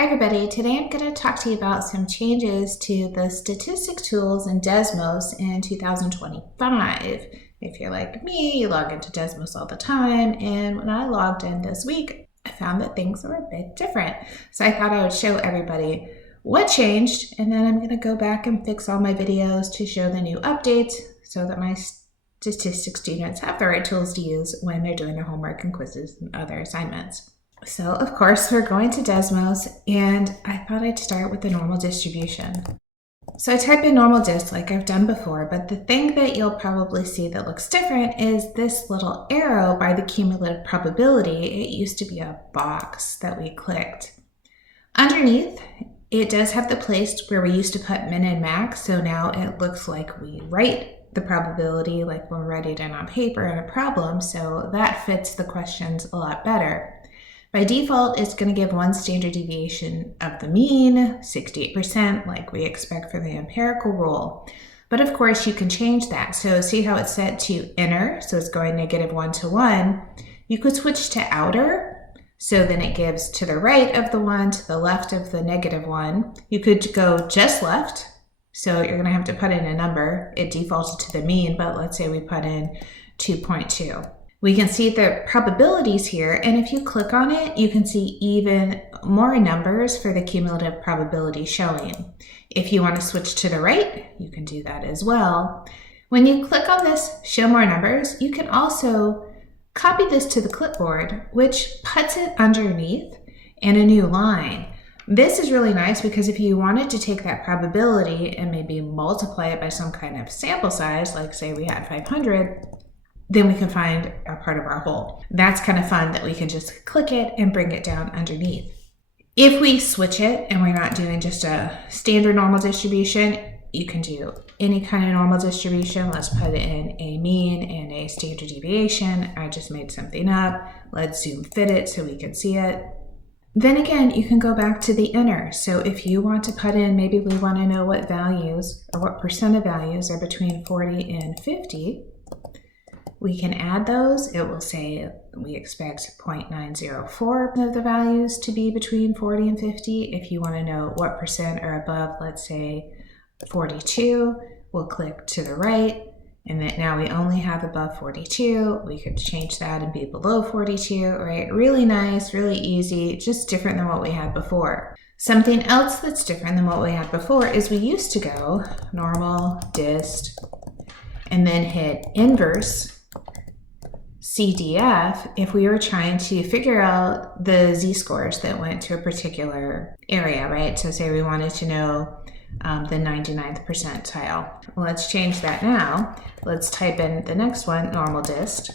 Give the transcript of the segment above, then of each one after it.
Hi everybody, today I'm going to talk to you about some changes to the statistics tools in Desmos in 2025. If you're like me, you log into Desmos all the time, and when I logged in this week, I found that things were a bit different. So I thought I would show everybody what changed, and then I'm going to go back and fix all my videos to show the new updates so that my statistics students have the right tools to use when they're doing their homework and quizzes and other assignments. So of course we're going to Desmos, and I thought I'd start with the normal distribution. So I type in normal dist like I've done before, but the thing that you'll probably see that looks different is this little arrow by the cumulative probability. It used to be a box that we clicked. Underneath, it does have the place where we used to put min and max, so now it looks like we write the probability like we're writing it on paper in a problem, so that fits the questions a lot better. By default, it's going to give one standard deviation of the mean, 68%, like we expect for the empirical rule. But of course, you can change that. So see how it's set to inner, so it's going -1 to 1. You could switch to outer, so then it gives to the right of the 1, to the left of the -1. You could go just left, so you're going to have to put in a number. It defaulted to the mean, but let's say we put in 2.2. We can see the probabilities here, and if you click on it, you can see even more numbers for the cumulative probability showing. If you want to switch to the right, you can do that as well. When you click on this show more numbers, you can also copy this to the clipboard, which puts it underneath in a new line. This is really nice because if you wanted to take that probability and maybe multiply it by some kind of sample size, like say we had 500, then we can find a part of our whole. That's kind of fun that we can just click it and bring it down underneath. If we switch it and we're not doing just a standard normal distribution, you can do any kind of normal distribution. Let's put in a mean and a standard deviation. I just made something up. Let's zoom fit it so we can see it. Then again, you can go back to the inner. So if you want to put in, maybe we want to know what values or what percent of values are between 40 and 50. We can add those. It will say we expect 0.904 of the values to be between 40 and 50. If you want to know what percent are above, let's say 42, we'll click to the right, and then now we only have above 42. We could change that and be below 42, right? Really nice, really easy, just different than what we had before. Something else that's different than what we had before is we used to go normal, dist, and then hit inverse CDF if we were trying to figure out the z-scores that went to a particular area, right? So say we wanted to know the 99th percentile. Let's change that now. Let's type in the next one, normal dist.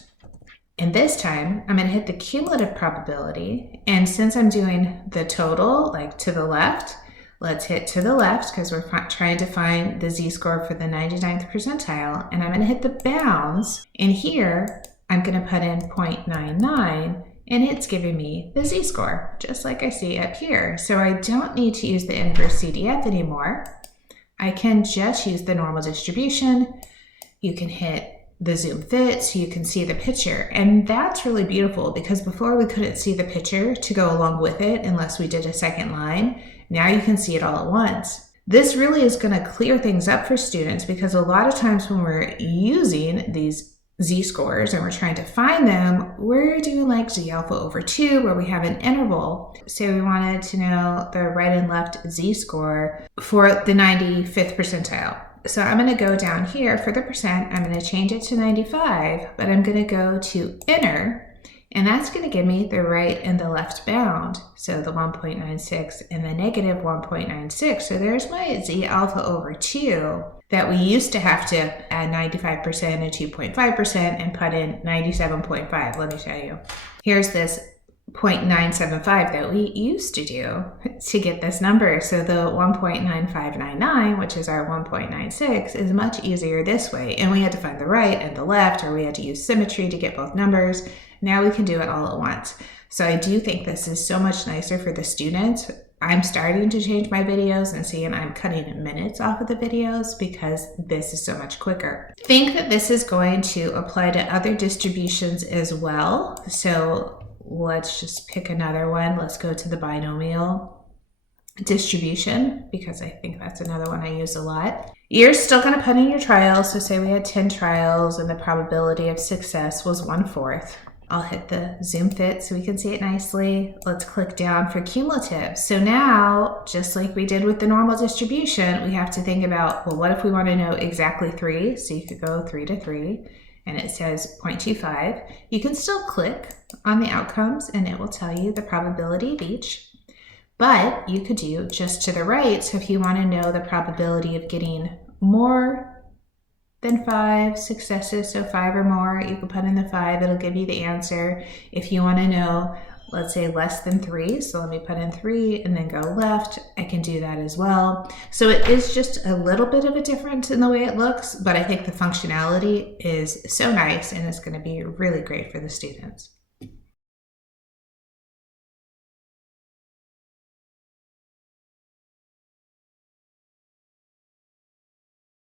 And this time, I'm going to hit the cumulative probability. And since I'm doing the total, like to the left, let's hit to the left because we're trying to find the z-score for the 99th percentile. And I'm going to hit the bounds. And here, I'm going to put in 0.99, and it's giving me the z-score, just like I see up here. So I don't need to use the inverse CDF anymore. I can just use the normal distribution. You can hit the zoom fit so you can see the picture. And that's really beautiful because before we couldn't see the picture to go along with it unless we did a second line. Now you can see it all at once. This really is going to clear things up for students because a lot of times when we're using these z-scores and we're trying to find them, we're doing like z alpha over 2 where we have an interval. So we wanted to know the right and left z-score for the 95th percentile. So I'm going to go down here for the percent. I'm going to change it to 95, but I'm going to go to inner, and that's going to give me the right and the left bound. So the 1.96 and the -1.96. So there's my z alpha over 2 that we used to have to add 95% and 2.5% and put in 97.5. Let me show you. Here's this 0.975 that we used to do to get this number. So the 1.9599, which is our 1.96, is much easier this way. And we had to find the right and the left, or we had to use symmetry to get both numbers. Now we can do it all at once. So I do think this is so much nicer for the students. I'm starting to change my videos and seeing I'm cutting minutes off of the videos because this is so much quicker. I think that this is going to apply to other distributions as well. So let's just pick another one. Let's go to the binomial. distribution, because I think that's another one I use a lot. You're still going to put in your trials. So say we had 10 trials and the probability of success was 1/4. I'll hit the zoom fit so we can see it nicely. Let's click down for cumulative. So now, just like we did with the normal distribution, we have to think about, well, what if we want to know exactly 3? So you could go 3 to 3 and it says 0.25. You can still click on the outcomes and it will tell you the probability of each. But you could do just to the right. So if you want to know the probability of getting more than 5 successes, so 5 or more, you can put in the 5, it'll give you the answer. If you want to know, let's say less than 3, so let me put in 3 and then go left, I can do that as well. So it is just a little bit of a difference in the way it looks, but I think the functionality is so nice and it's going to be really great for the students.